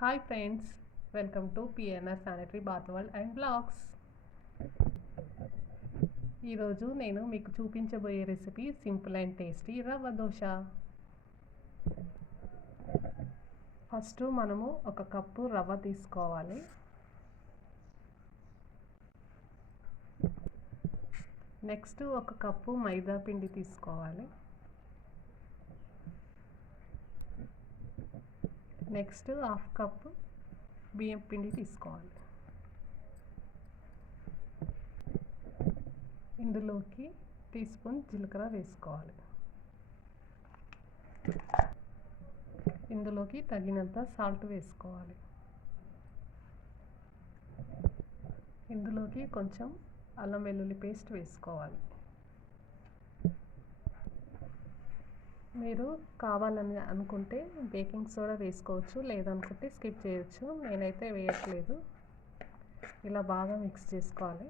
Hi friends, welcome to PNR sanitary bath world and blogs. ఈరోజు నేను మీకు చూపించబోయే recipe simple and tasty rava dosa. First మనము ఒక కప్పు రవ్వ తీసుకోవాలి. నెక్స్ట్ ఒక కప్పు మైదా పిండి తీసుకోవాలి. నెక్స్ట్ హాఫ్ కప్పు బియ్యం పిండి తీసుకోవాలి. ఇందులోకి టీ స్పూన్ జీలకర్ర వేసుకోవాలి. ఇందులోకి తగినంత సాల్ట్ వేసుకోవాలి. ఇందులోకి కొంచెం అల్లం వెల్లుల్లి పేస్ట్ వేసుకోవాలి. మీరు కావాలని అనుకుంటే బేకింగ్ సోడా వేసుకోవచ్చు, లేదనుకుంటే స్కిప్ చేయొచ్చు. నేనైతే వేయట్లేదు. ఇలా బాగా మిక్స్ చేసుకోవాలి.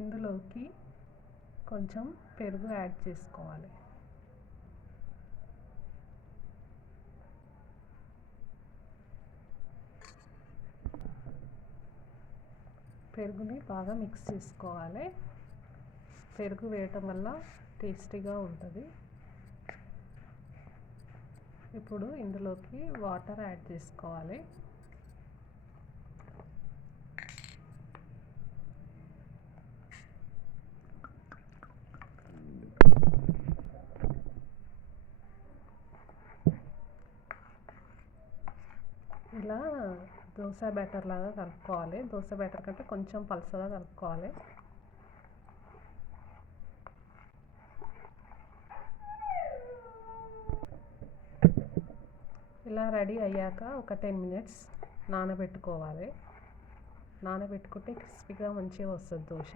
ఇందులోకి కొంచెం పెరుగు యాడ్ చేసుకోవాలి. పెరుగుని బాగా మిక్స్ చేసుకోవాలి. పెరుగు వేయటం వల్ల టేస్టీగా ఉంటుంది. ఇప్పుడు ఇందులోకి వాటర్ యాడ్ చేసుకోవాలి. ఇలా దోశ బ్యాటర్ లాగా కలుపుకోవాలి. దోశ బ్యాటర్ కంటే కొంచెం పలుచగా కలుపుకోవాలి. ఇలా రెడీ అయ్యాక ఒక 10 మినిట్స్ నానబెట్టుకోవాలి. నానబెట్టుకుంటే క్రిస్పీగా మంచిగా వస్తుంది దోశ.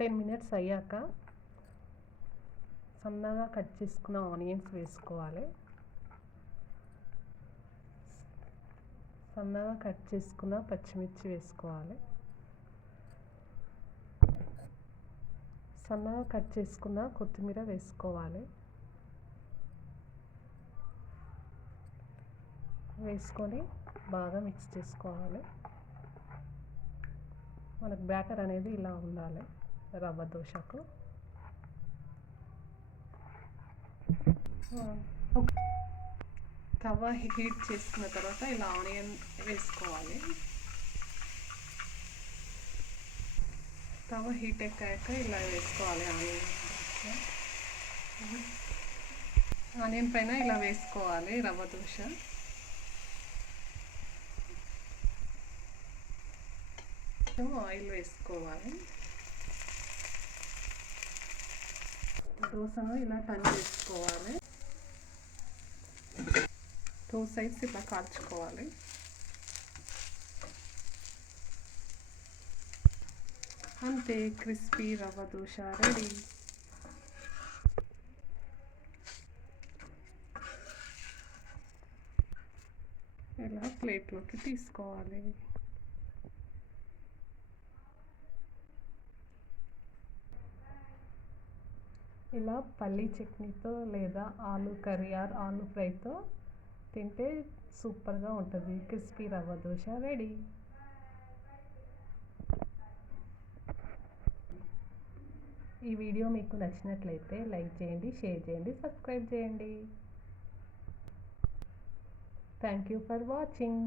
10 మినిట్స్ అయ్యాక సన్నగా కట్ చేసుకున్న ఆనియన్స్ వేసుకోవాలి. సన్నగా కట్ చేసుకున్న పచ్చిమిర్చి వేసుకోవాలి. సన్నగా కట్ చేసుకున్న కొత్తిమీర వేసుకోవాలి. వేసుకొని బాగా మిక్స్ చేసుకోవాలి. మనకు బ్యాటర్ అనేది ఇలా ఉండాలి రవ్వ దోశకు. తవ హీట్ చేసుకున్న తర్వాత ఇలా ఆనియన్ వేసుకోవాలి. తవ హీట్ ఎక్కాక ఇలా వేసుకోవాలి. ఆనియన్ పైన ఇలా వేసుకోవాలి రవ్వ దోశ. ఆయిల్ వేసుకోవాలి. దోశను ఇలా టర్న్ చేసుకోవాలి. 2 సైడ్స్ ఇలా కాల్చుకోవాలి. అంతే, క్రిస్పీ రవ్వ దోశ రెడీ. ఇలా ప్లేట్లోకి తీసుకోవాలి. ఇలా పల్లీ చట్నీతో లేదా ఆలు కర్రీ ఆర్ ఆలు ఫ్రైతో తింటే సూపర్గా ఉంటుంది. Crispy rava dosa ready. ఈ వీడియో మీకు నచ్చినట్లయితే లైక్ చేయండి, షేర్ చేయండి, సబ్స్క్రైబ్ చేయండి. Thank you for watching.